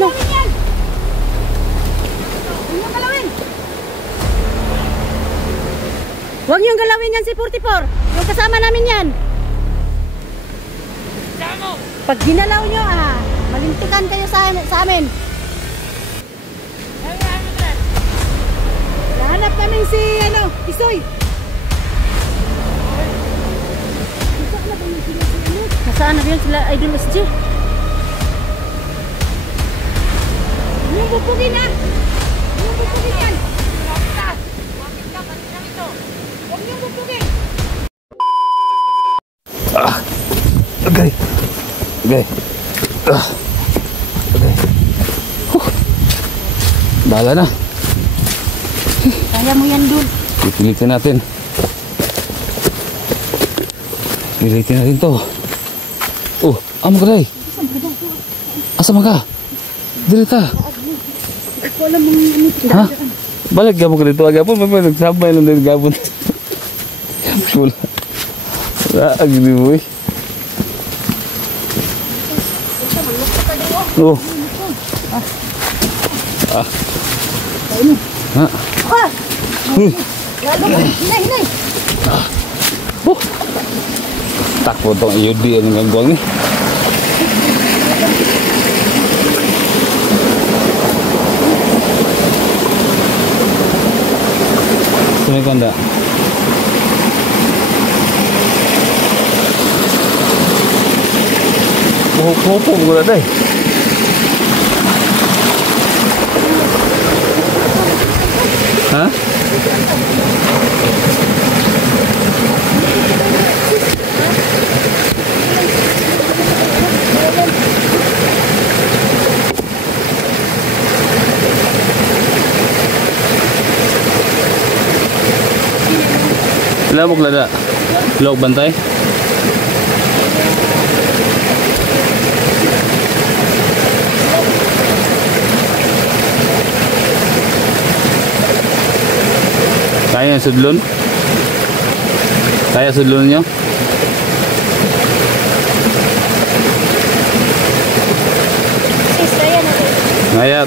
Ano? Huwag niyong galawin yan si 44. Yung kasama namin yan. Pag ginalaw nyo, malintikan kayo sa amin. Nahanap namin si, Isoy. Nasaan na yun sila, Idol SG? Yung bubugin na. Yung bubugin yan. Huwag niyong bubugin. Okay. Okay. Okay. Bahala na. Kaya mo yan, Dul. Pipilitin natin. Pipilitin natin to. Oh, amo ka day. Asa ka? Dirita. Ako alam mong init. Ha? Balik ka mo ka dito agapon. May nagsabay lang din agapon. Wala. Wala, agli mo eh. Oh. Ha? Hinay. Takbo itong iudi ang gagawang ni. Sini kanda. Pupo mula deh. Ha? Lamok lada. Log bantay. Kaya sudlon? Kaya sudlon nyo?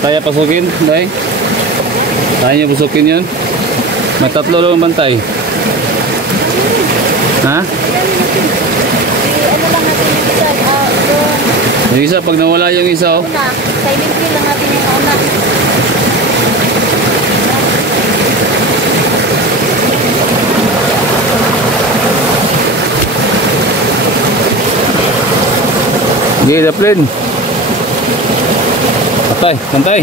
Kaya pasukin, dahil? Kaya nyo pasukin yun? May tatlo lang bantay. Ha? Ano lang natin yung isa, Yung isa, pag nawala yung isa, oh. una, silent kill lang natin yung una. Sige, daplin. Pantay, pantay.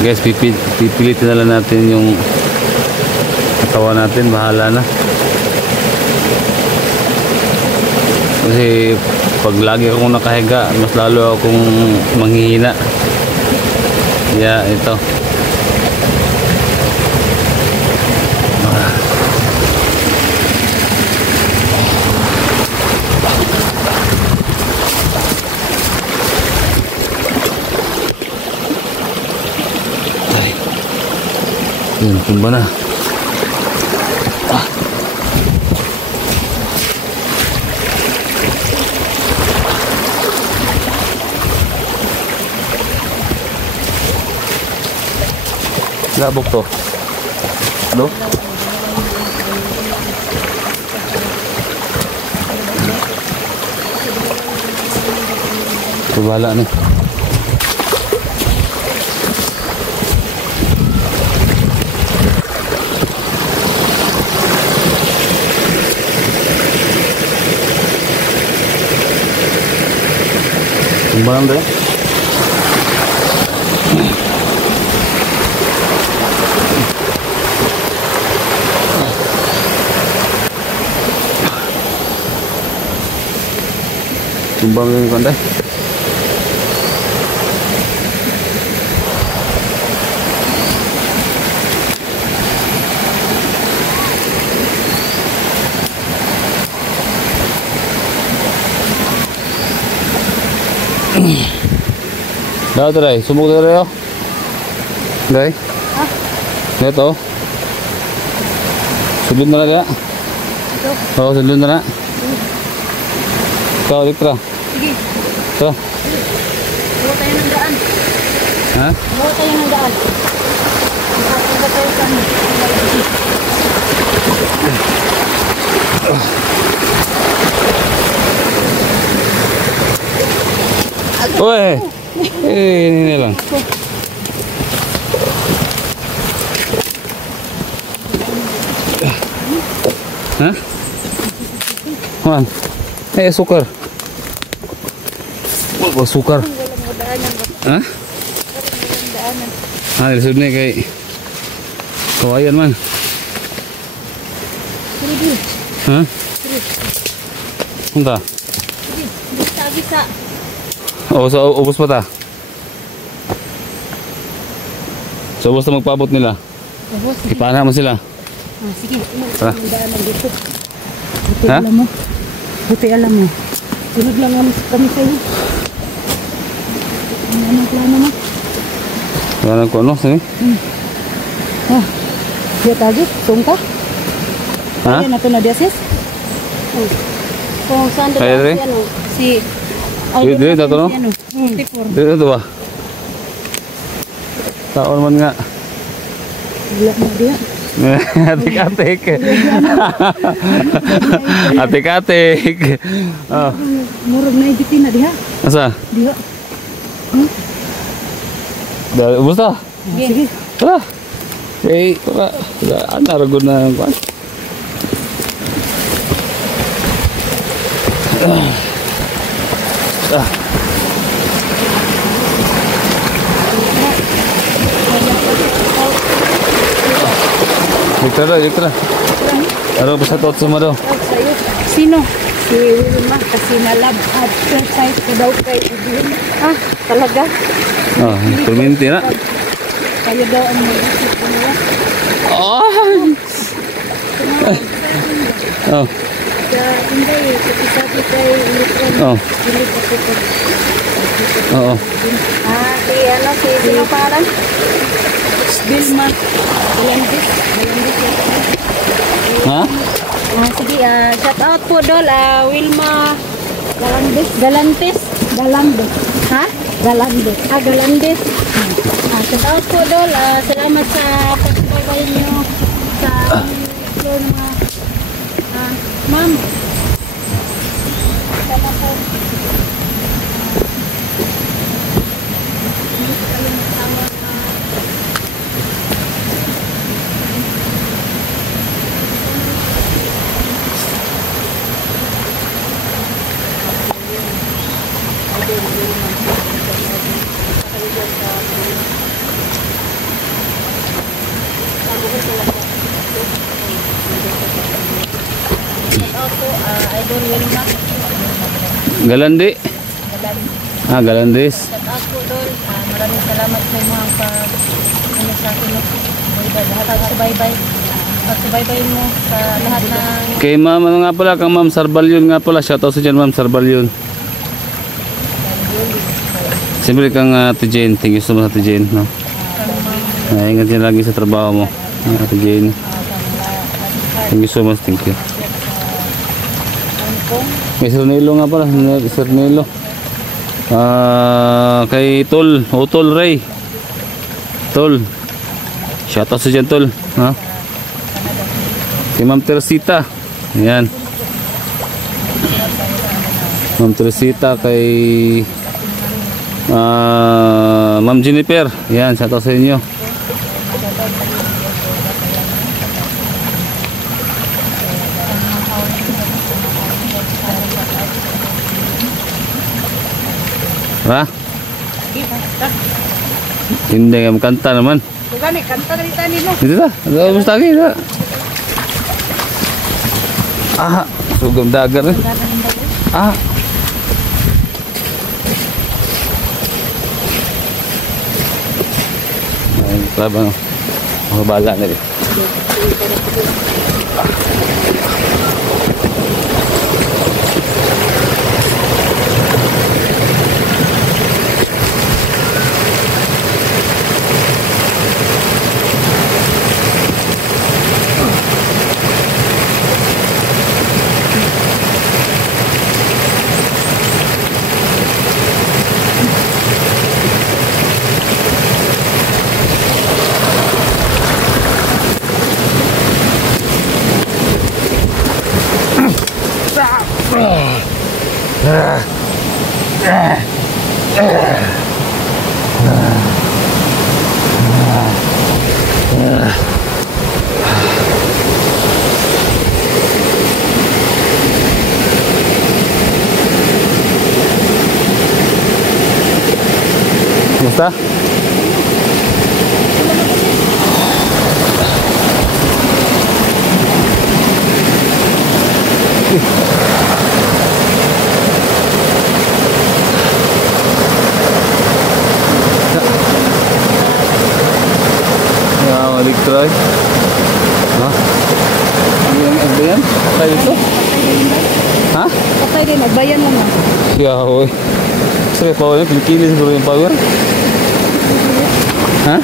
Guys, pipilitin na lang natin yung katawan natin, bahala na. Kasi pag lagi akong nakahiga, mas lalo akong manghihina. Yeah, ito. Yan, tumba na. Labok to. Ano? Tubala nih. Barang deh. Tumbang ini kan deh. Daw tayo, sumok na tayo. Day. Ha? Ito. Sudod na lang kaya. Ito. Oo, sudod na lang. Ikaw, Elektra. Sige. Ito. Buo tayo ng daan. Ha? Buo tayo ng daan. Buo tayo sa ano. Uy! Ini lang. Hah? Man. Sukar. Wala sukar. Walang daanan. Hah? Walang daanan. Lisod ni kay kawayan man. Sige. Hah? Unta? Sige. Bisa-bisa. Oh, sa ubos pa ta. So ubos na magpaabot nila. Ubos. Sige. Ipana mo sila. Sige. Tara. Ang daanan dito. Buti Ha? alam mo. Buti alam mo. Sunod lang kami sa'yo. Ano ang plano mo? Wala ko ano, sini? Ah, dia tadi, sungka. Ha? Ayan, nato na diasis. Kung saan Kaya doon rin? si ano, si... Dire, dato no? Si ano, 54. Dito ba? Taon man nga. Wala na dia. Atik-atik. Atik-atik. Oh. Murag na igitin na diha. Asa? Diha. Ubos na? Sige. Tara. Eh, tara. Naragod na ang kwan. Diktra. Ano ba sa tot sumado? Sa'yo. Sino? Si Wilma. Kasi na-lab exercise ko daw kay Idin. Ah, talaga? Oh, perminti na. Kayo daw ang mag-isip ko nila. Oh. Hindi, sabi kay Electron. Oh. Hindi ko po. Oo. Si ano, si sino pangalan? Vilma. Galandis. Ha? Sige, shout out po dol, Wilma Galantes. Ha? Galandes. Galandes. Shout out po dol, salamat sa pagpapay niyo sa floor mga ma'am. Salamat po. Idol Wilma. Galandi. Galandis. Shout out po dol. Maraming salamat sa mga ano sa akin. Pagsubaybay mo sa lahat ng Kay ma'am, ano nga pala, kang ma'am Sarbalyon nga pala. Shoutout sa dyan, ma'am Sarbalyon. Siyempre kang Ate Jane. Thank you so much, Ate Jane. No? Ingat yan lagi sa trabaho mo. Ate Jane. Thank you so much. Thank you. Kay Sir Nilo nga pala. Sir Nilo. Kay Tol. Tol Ray. Tol. Shoutout sa dyan, Tol. Ha? Kay Ma'am Teresita. Ayan. Ma'am Teresita kay Ma'am Jennifer. Ayan, shoutout sa inyo. Ha? Hindi nga makanta naman. Gani, kanta rin tayo nilo. Dito na. Ano lagi na? Sugam dagar eh. Ay, club ano. Bala na rin. Kumusta? Ya, balik try. Ha? Ano yan? Tayo ito? Ha? Patay din, magbayan lang ah. Siya, hoy. Sige, power niya. Kilikilin siguro yung power. Ha?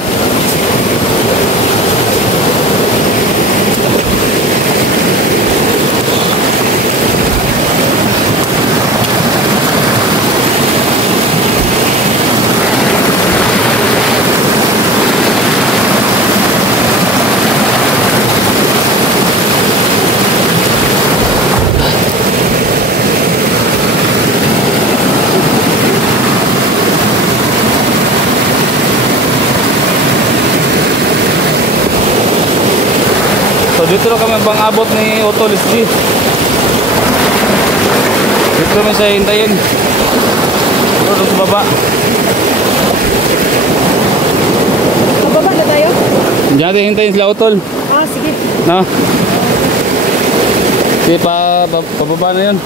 So dito na kami pang-abot ni Otol SG. Dito kami siya hintayin. Dito sa baba. Sa baba na tayo? Diyan natin hintayin sila Otol. Ah, sige. No? Sige, pababa na yun.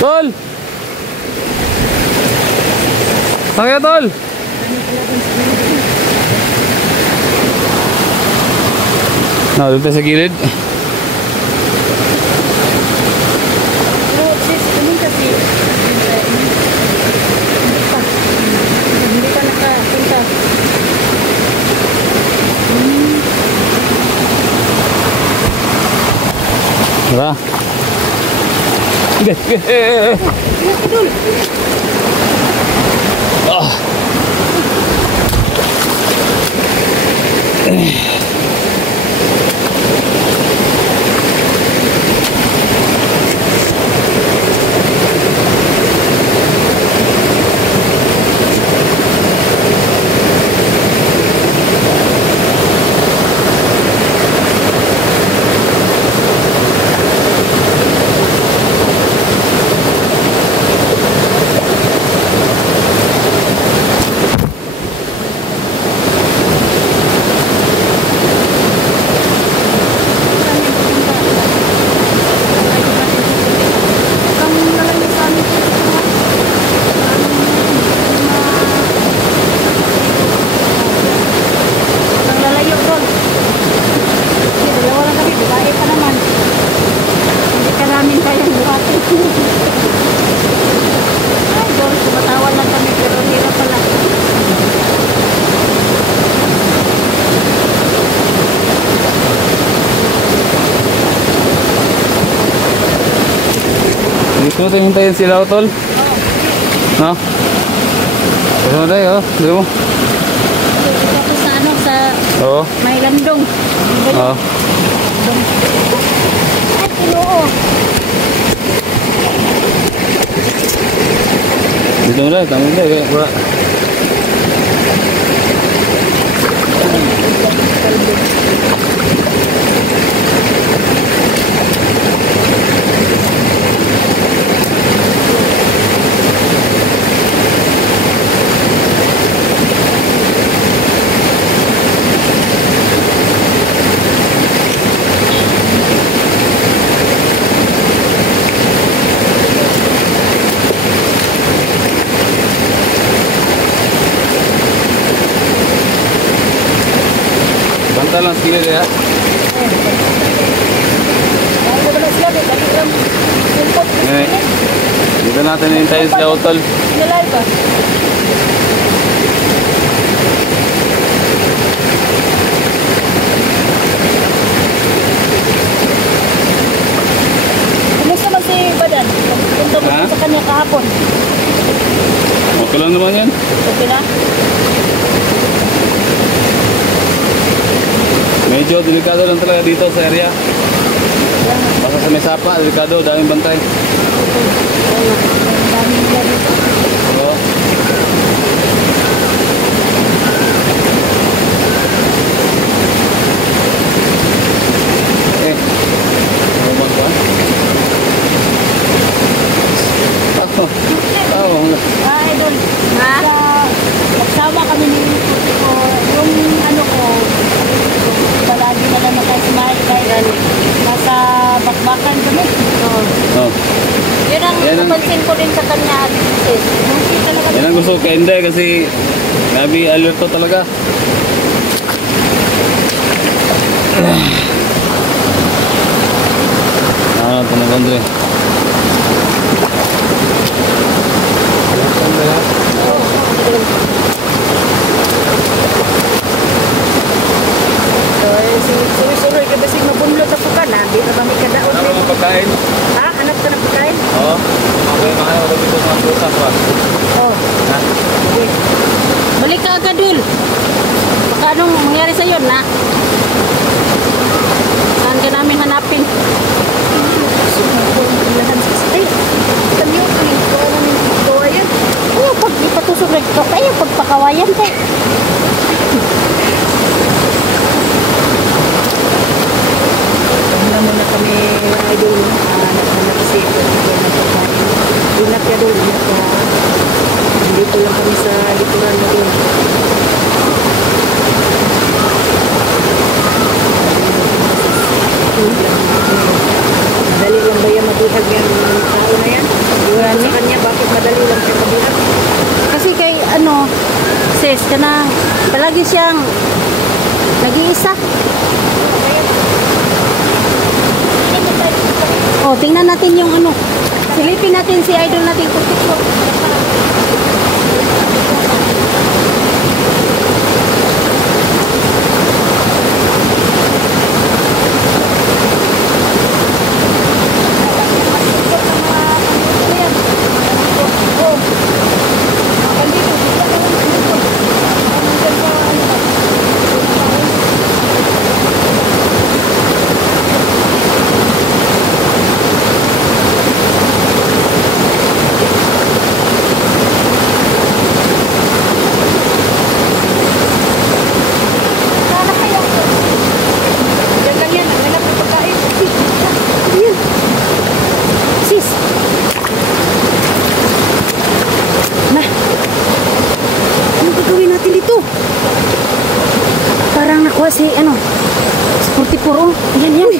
Tol! Sakya, Tol! Dito tayo sa gilid. Pero sis, kunin kasi. Hindi pa nakapunta. Tara. Sige. Idol. Ah. Dito natin hintayin sila, Otol. No? Dito na tayo, dito mo. Dito ako sa ano, sa Oo. may landong. Oo. Ay, pinoo. Dito na tayo, tama tayo. Wala. Banta lang sila ya. Ngayon, dito natin hintayin sila, Otol. Nilay ba? Kumusta man si Badan? Punta mo Ha? sa kanya ka naman yan. Okay na? Medyo delikado lang talaga dito sa area. Basta sa may sapa, delikado, daming bantay. Daming nila dito. Oo. Eh, ano ba? Idol. Ha? Magsama kami ni ko. Yung ano ko, palagi na lang nakasmile dahil nasa bakbakan kami. Oo. Oh. Yun ang napansin ko din sa kanya. Sis. Hindi talaga. Yan ang gusto ko kay Inday kasi grabe alerto talaga. Ito na Andre. Suloy ka basig mabunlot ako ka na. Di na ba may kadaot? Ano mga pagkain? Ha? Hanap ka ng pagkain? Oo. Mga dito mga prutas ba? Oo. Ha? Okay. Balik ka agad, Dul. Baka anong mangyari sa'yo, na? Saan ka namin hanapin? Ay, kami yung pinagawa namin dito. Ayan. Ay, pag ipatusok na ito, kaya pagpakawayan tayo. Naman na kami, idol, naghanap-isip. Inap ka doon, inap ka. Dito lang kami sa likuran na doon. Madali lang ba yan mabihag yung tao na yan? Iwan sa kanya, bakit madali lang siya mabihag? Kasi kay, sis, ka na, palagi siyang nag-iisa. Oh, tingnan natin yung silipin natin si idol natin Kurtiko. Si si 44 oh. Yan.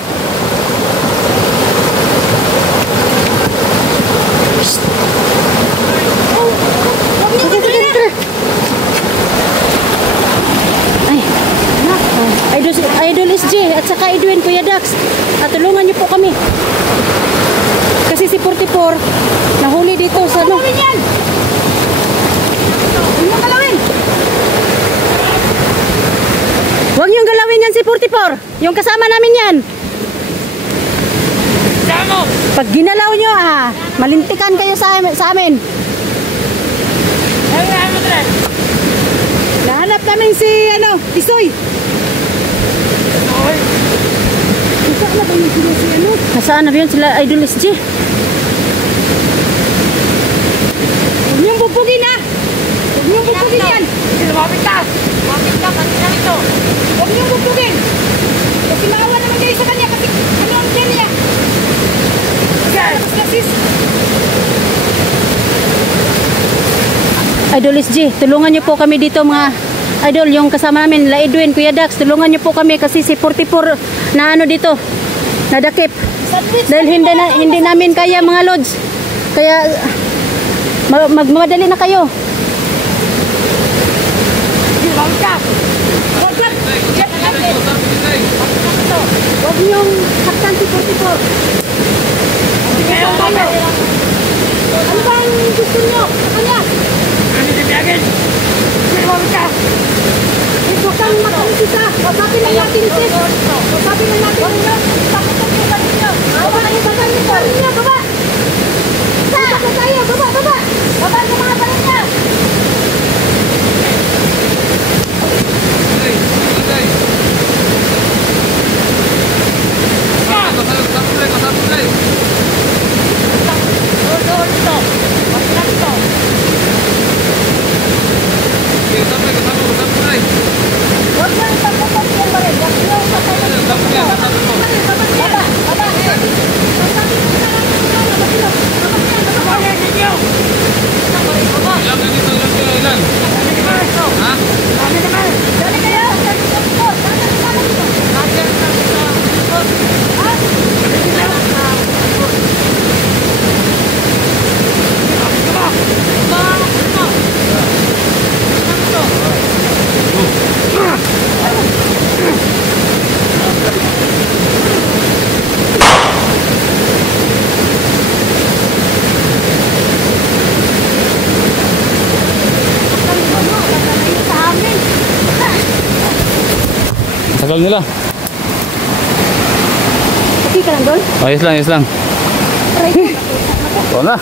Ay, Idol SJ at saka Edwin, Kuya Dax. At tulungan niyo po kami. Kasi si 44 nahuli dito sa ano. Huwag niyong galawin yan si 44. Yung kasama namin yan. Pag ginalaw nyo, malintikan kayo sa amin. Nahanap namin si, Isoy. Nasaan na ba yun sila si Nasaan na ba yun sila, Idol SG? Huwag niyong bubugin Huwag niyong bubugin yan. Lumapit ka. Lumapit ka, kanina ito. Huwag niyong bubugin. Kasi maawa naman kayo sa kanya kasi ang dyan niya. Sis. Idol SG, tulungan niyo po kami dito mga idol, yung kasama namin, La Edwin, Kuya Dax, tulungan niyo po kami kasi si 44 na dito, nadakip. Dahil hindi namin kaya mga lods. Kaya magmadali na kayo. Huwag niyong saktan si 44. Ano ba ang gusto niyo? Sa kanya? Huwag kang makanisisa. Wasapin lang natin sis. Wasapin lang natin. Bakit ang iba ninyo? Baba ang iba ninyo. Baba. Baba tayo. Baba. Baba sa mga barin niya. Tagal nila. Okay ka lang doon? Ayos lang, ayos lang. Aray. Ito na.